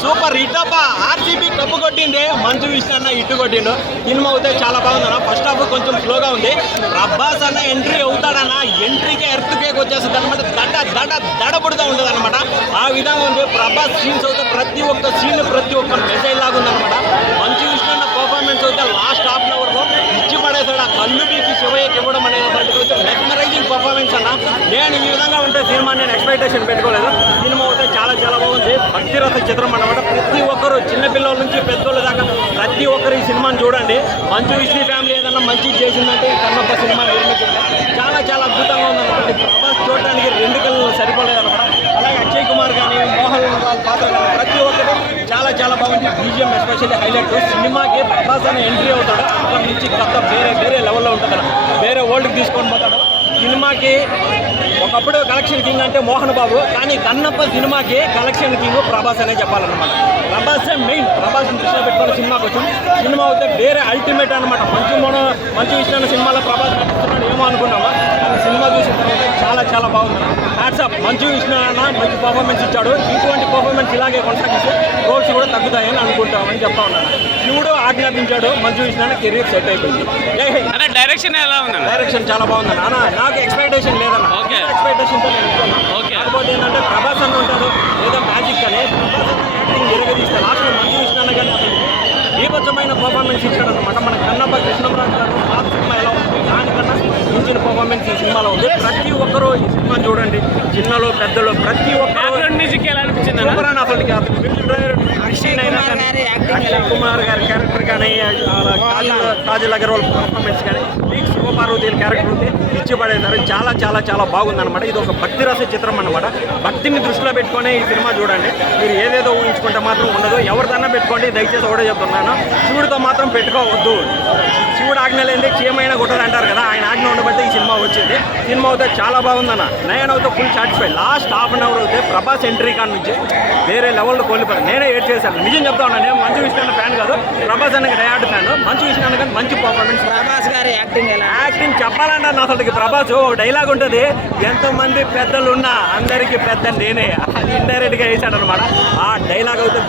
Super hit అబ్బా. RCB cup కొట్టింది, మంచు విష్ణు అన్న ఇటు కొట్టిండు. సినిమా అయితే చాలా బాగుందన్న. ఫస్ట్ హాఫ్ కొంచెం స్లోగా ఉంది. ప్రభాస్ అన్న ఎంట్రీ అవుతాడన్న, ఎంట్రీకే ఎర్త్ కేక్ వచ్చేస్తుంది అనమాట. దడ పుడుతూ ఉంటుంది అనమాట. ఆ విధంగా ఉంది. ప్రభాస్ సీన్స్ అయితే ప్రతి ఒక్క సీన్ ప్రతి ఒక్క మెసేజ్ లాగా ఉందన్నమాట. మంచు విష్ణు అన్న పర్ఫార్మెన్స్ అయితే లాస్ట్ హాఫ్ అన్ అవర్ లో ఇచ్చి పడేసాడు. ఆ కళ్ళు బీకి శివయ్యకి ఇవ్వడం అనేది మెస్మరైజింగ్ పర్ఫార్మెన్స్ అన్న. నేను ఈ విధంగా ఉంటే సినిమా నేను ఎక్స్పెక్టేషన్ పెట్టుకోలేదు. సినిమా అయితే చాలా బాగుంది. భక్తిరథ చిత్రం అన్నమాట. ప్రతి ఒక్కరు చిన్నపిల్లల నుంచి పెద్దోళ్ళ దాకా ప్రతి ఒక్కరు ఈ సినిమాని చూడండి. మంచు విష్ణు ఫ్యామిలీ ఏదన్నా మంచి చేసిందంటే కన్నప్ప సినిమా నిర్మించింది. చాలా అద్భుతంగా ఉందన్నమాట. ప్రభాస్ చూడడానికి రెండు కళ్ళు సరిపోలేదన్నమాట. అలాగే అక్షయ్ కుమార్ కానీ మోహన్ లాల్ పాత్ర కానీ ప్రతి ఒక్కరు చాలా బాగుంది. BGM especially highlight. సినిమాకి ప్రభాస్ అనే ఎంట్రీ అవుతాడు. అక్కడి నుంచి కథ వేరే లెవెల్లో ఉంటుంది. వేరే వరల్డ్కి తీసుకొని పోతాడు. సినిమాకి ఒకప్పుడు కలెక్షన్ కింగ్ అంటే మోహన్ బాబు, కానీ కన్నప్ప సినిమాకి కలెక్షన్ కింగ్ ప్రభాస్ అనే చెప్పాలన్నమాట. ప్రభాసే మెయిన్. ప్రభాస్ దృష్టిలో పెట్టుకుని సినిమాకి వచ్చింది. సినిమా అయితే వేరే అల్టిమేట్ అనమాట. మంచు విష్ణు అన్న సినిమాలో ప్రభాస్ నటిస్తున్నాడు ఏమో అనుకున్నామా, కానీ సినిమా చూసిన తర్వాత చాలా బాగుంది. హ్యాట్సాప్ మంచు విష్ణు అన్న మంచి పర్ఫార్మెన్స్ ఇచ్చాడు. ఇటువంటి పర్ఫార్మెన్స్ ఇలాగే కొనసాగిస్తే రోల్స్ కూడా తగ్గుతాయని అనుకుంటామని చెప్తా ఉన్నాను. శివుడు ఆజ్ఞాపించాడు. మంచు విష్ణు అన్న కెరీర్ సెట్ అయిపోయింది. డైరెక్షన్ ఎలా ఉంది? డైరెక్షన్ చాలా బాగుంది అన్న. నాకు ఎక్స్పెక్టేషన్ లేదన్న. ఎక్స్పెక్టేషన్తో నేను కాకపోతే ఏంటంటే ప్రభాస్ అన్న ఉంటాడు ఏదో మ్యాజిక్ అని ప్రభాస్ అన్న యాక్టింగ్ జరగదీస్తారు. లాస్ట్ మంచు విష్ణు అన్న కానీ అతనికి బీభత్సమైన పర్ఫార్మెన్స్ ఇచ్చాడు అనమాట. మన కన్నప్ప కృష్ణరాజు గారు ఆ సినిమా ఎలా ఉంది దానికన్నా మించిన పర్ఫార్మెన్స్ ఈ సినిమాలో ఉంది. ప్రతి ఒక్కరూ ఈ సినిమా చూడండి. చిన్నలో పెద్దలో ప్రతి ఒక్కరు మ్యూజిక్ ఎలా అనిపించింది? అక్షయ్ కుమార్ గారి క్యారెక్టర్ కానీ కాజల్ అగర్వాల్ పర్ఫార్మెన్స్ కానీ శివపార్వతీల క్యారెక్టర్ ఉంటే ఇచ్చి పడేశారు. చాలా బాగుందన్నమాట. ఇది ఒక భక్తి రస చిత్రం అన్నమాట. భక్తిని దృష్టిలో పెట్టుకునే ఈ సినిమా చూడండి. మీరు ఏదేదో ఊహించుకుంటే మాత్రం ఉండదు. ఎవరిదన్నా పెట్టుకోండి. దయచేసి ఒకటే చెప్తున్నాను, శివుడితో మాత్రం పెట్టుకోవద్దు. శివుడు ఆజ్ఞ లేదే చేయమైనా కొట్టదు అంటారు కదా, ఆయన ఆజ్ఞ ఉండబట్టి ఈ సినిమా వచ్చింది. సినిమా అయితే చాలా బాగుందన్న. నేను అయితే full satisfy. Last half an hour అయితే ప్రభాస్ ఎంట్రీ కాడ నుంచి వేరే లెవెల్లో కోల్పోయాను. నేనే ఏడ్ చేశాను. నిజం చెప్తా ఉన్నాను. నేను మంచు విష్ణు అన్న ఫ్యాన్ కాదు, ప్రభాస్ అన్నకి డయాడ్ ఫ్యాన్. మంచు విష్ణు అన్న కానీ మంచి పర్ఫార్మెన్స్. ప్రభాస్ గారి యాక్టింగ్ చెప్పాలంటే అసలు ప్రభాస్ డైలాగ్ ఉంటుంది, ఎంతోమంది పెద్దలు ఉన్నా అందరికీ పెద్ద నేనే, అది ఇండైరెక్ట్గా వేసాడు అనమాట. ఆ డైలాగ్ అయితే